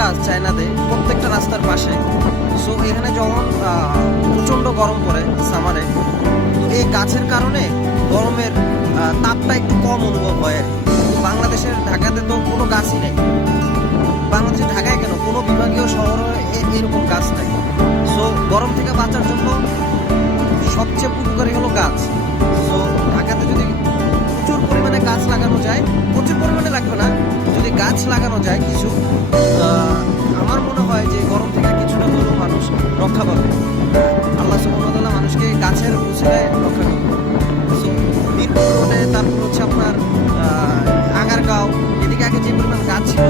গাছ চায়নাতে প্রত্যেকটা রাস্তার পাশে। সো এখানে যখন প্রচণ্ড গরম পড়ে সামারে, তো এই গাছের কারণে গরমের তাপটা একটু কম অনুভব হয় আর কি। বাংলাদেশের ঢাকাতে তো কোনো গাছই নেই, বাংলাদেশের ঢাকায় কেন কোনো বিভাগীয় শহরে এরকম গাছ নাই। সো গরম থেকে বাঁচার জন্য সবচেয়ে উপকারী হলো গাছ। সো ঢাকাতে যদি প্রচুর পরিমাণে গাছ লাগানো যায়, প্রচুর পরিমাণে লাগবে না, যদি গাছ লাগানো যায় কিছু, আমার মনে হয় যে গরম থেকে কিছুটা হলেও মানুষ রক্ষা পাবে। আল্লাহ সুবহানাহু ওয়া তাআলা মানুষকে গাছের উছিলায় রক্ষা করবে। সো মিরপুর রোডে, তারপর হচ্ছে আপনার আগারগাঁও, এদিকে আগে যে পরিমাণ গাছ ছিল